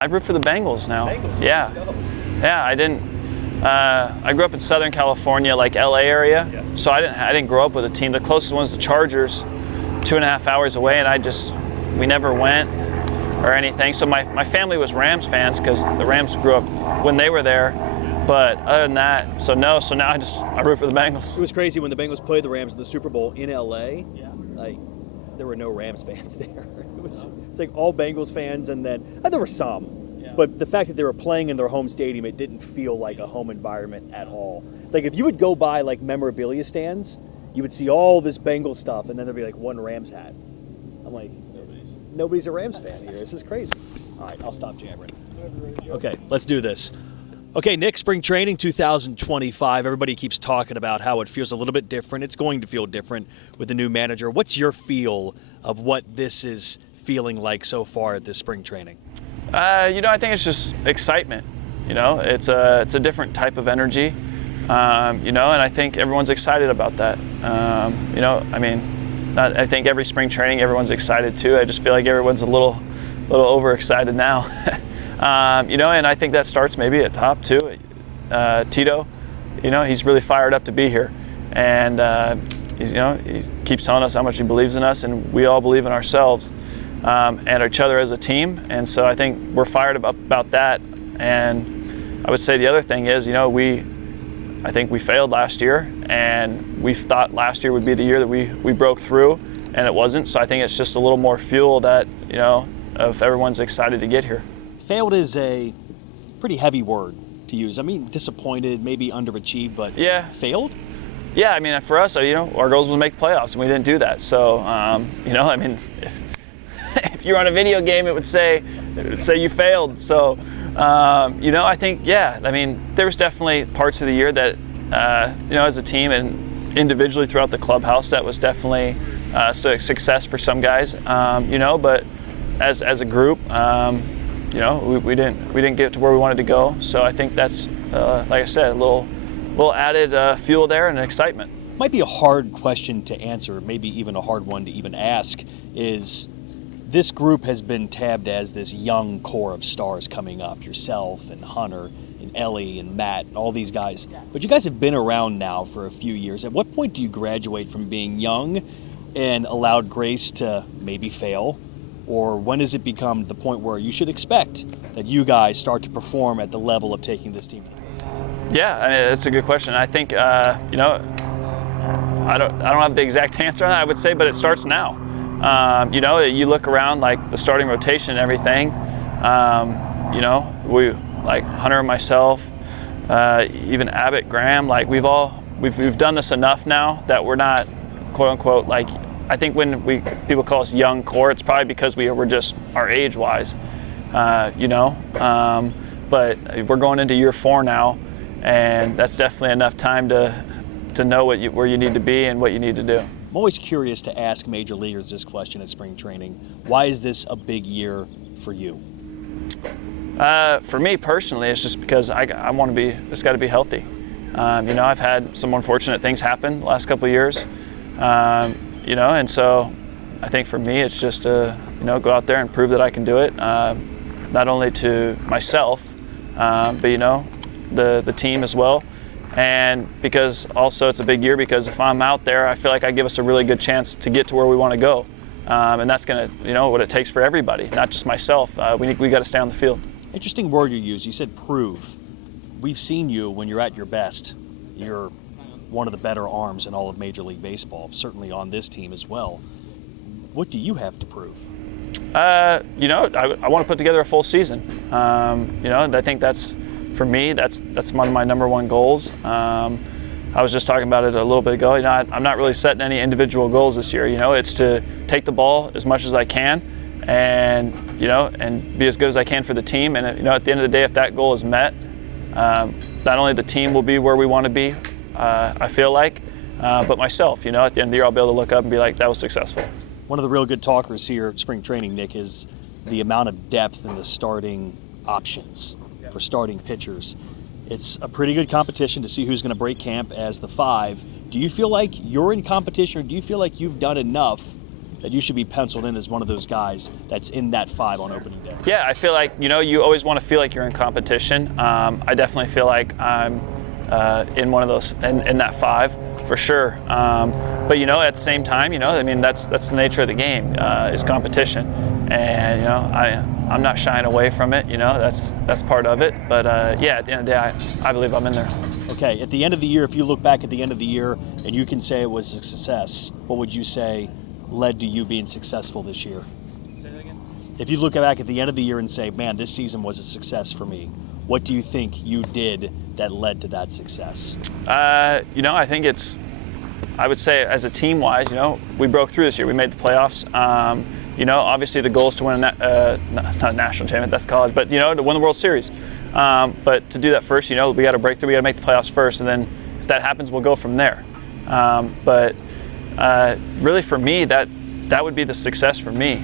I root for the Bengals now. Bengals, Yeah. Yeah, I didn't. I grew up in Southern California, like LA area. Yeah. So I didn't grow up with a team. The closest one's the Chargers, 2.5 hours away, and we never went or anything. So my family was Rams fans because the Rams grew up when they were there. But other than that, so now I root for the Bengals. It was crazy when the Bengals played the Rams in the Super Bowl in LA. Yeah. Like, there were no Rams fans there. It's like all Bengals fans, and then there were some. Yeah. But the fact that they were playing in their home stadium, it didn't feel like a home environment at all. Like, if you would go by like memorabilia stands, you would see all this Bengals stuff, and then there'd be like one Rams hat. I'm like, nobody's a Rams fan here. This is crazy. All right, I'll stop jabbering. Okay, let's do this. Okay, Nick, spring training 2025. Everybody keeps talking about how it feels a little bit different. It's going to feel different with the new manager. What's your feel of what this is feeling like so far at this spring training? I think it's just excitement. It's a different type of energy. And I think everyone's excited about that. I think every spring training everyone's excited too. I just feel like everyone's a little overexcited now. And I think that starts maybe at top too. Tito, he's really fired up to be here, and he keeps telling us how much he believes in us, and we all believe in ourselves and each other as a team. And so I think we're fired about that. And I would say the other thing is, I think we failed last year, and we thought last year would be the year that we broke through, and it wasn't. So I think it's just a little more fuel that of everyone's excited to get here. Failed is a pretty heavy word to use. I mean, disappointed, maybe underachieved, but yeah. Failed? Yeah, for us, our goals was to make the playoffs, and we didn't do that. So, if you're on a video game, it would say you failed. So, I think, there was definitely parts of the year that, as a team and individually throughout the clubhouse, that was definitely success for some guys, but as a group, we didn't get to where we wanted to go. So I think that's, like I said, a little added fuel there and excitement. Might be a hard question to answer, maybe even a hard one to even ask, is this group has been tabbed as this young core of stars coming up, yourself and Hunter and Ellie and Matt and all these guys. But you guys have been around now for a few years. At what point do you graduate from being young and allowed grace to maybe fail? Or when does it become the point where you should expect that you guys start to perform at the level of taking this team? Yeah, that's a good question. I think, I don't have the exact answer on that, I would say, but it starts now. You look around like the starting rotation and everything. We like Hunter and myself, even Abbott, Graham. Like we've done this enough now that we're not, quote unquote, like. I think when people call us young core, it's probably because we're just our age-wise, but we're going into year 4 now, and that's definitely enough time to know where you need to be and what you need to do. I'm always curious to ask major leaguers this question at spring training. Why is this a big year for you? For me personally, it's just because I want to be. It's got to be healthy. I've had some unfortunate things happen the last couple of years. And so I think for me, it's just to, go out there and prove that I can do it, not only to myself, but, the team as well. And because also it's a big year, because if I'm out there, I feel like I give us a really good chance to get to where we want to go. And that's going to, what it takes for everybody, not just myself. We got to stay on the field. Interesting word you used. You said prove. We've seen you when you're at your best. You're one of the better arms in all of Major League Baseball, certainly on this team as well. What do you have to prove? I want to put together a full season. I think that's, for me, that's one of my number one goals. I was just talking about it a little bit ago. I'm not really setting any individual goals this year. It's to take the ball as much as I can, and and be as good as I can for the team. And at the end of the day, if that goal is met, not only the team will be where we want to be, I feel like, but myself, at the end of the year, I'll be able to look up and be like, that was successful. One of the real good talkers here at spring training, Nick, is the amount of depth in the starting options for starting pitchers. It's a pretty good competition to see who's going to break camp as the 5. Do you feel like you're in competition, or do you feel like you've done enough that you should be penciled in as one of those guys that's in that 5 on opening day? Yeah, I feel like, you always want to feel like you're in competition. I definitely feel like I'm in one of those, in that 5 for sure. But at the same time, that's the nature of the game, is competition. And I'm not shying away from it. That's part of it. But yeah, at the end of the day, I believe I'm in there. Okay, at the end of the year, if you look back at the end of the year and you can say it was a success, what would you say led to you being successful this year? Say that again? If you look back at the end of the year and say, man, this season was a success for me, what do you think you did that led to that success? I think I would say as a team-wise, we broke through this year. We made the playoffs. Obviously the goal is to win not a national championship, that's college, but to win the World Series. But to do that first, we got to break through. We got to make the playoffs first, and then if that happens, we'll go from there. But really, for me, that would be the success for me.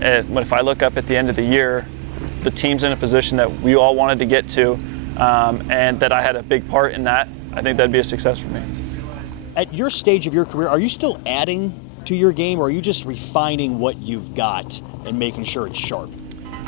If I look up at the end of the year, the team's in a position that we all wanted to get to, and that I had a big part in that, I think that'd be a success for me. At your stage of your career, are you still adding to your game, or are you just refining what you've got and making sure it's sharp?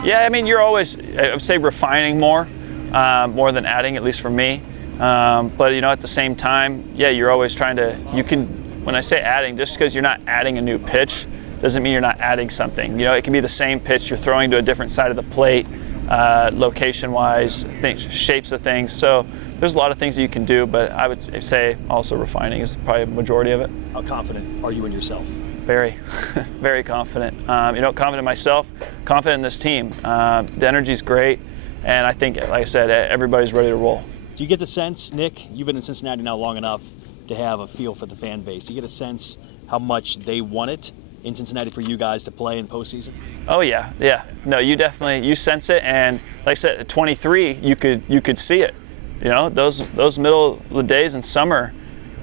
Yeah, you're always, I would say, refining more than adding, at least for me. But at the same time, yeah, you're always trying to. When I say adding, just because you're not adding a new pitch doesn't mean you're not adding something. It can be the same pitch you're throwing to a different side of the plate, location-wise, shapes of things. So there's a lot of things that you can do, but I would say also refining is probably a majority of it. How confident are you in yourself? Very, very confident. Confident in myself, confident in this team. The energy's great, and I think, like I said, everybody's ready to roll. Do you get the sense, Nick, you've been in Cincinnati now long enough to have a feel for the fan base. Do you get a sense how much they want it in Cincinnati for you guys to play in postseason? Oh yeah. No, you sense it, and like I said, at 23, you could see it. Those middle of the days in summer,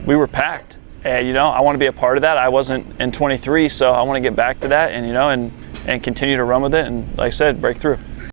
we were packed. And I want to be a part of that. I wasn't in 23, so I want to get back to that, and and continue to run with it, and like I said, break through.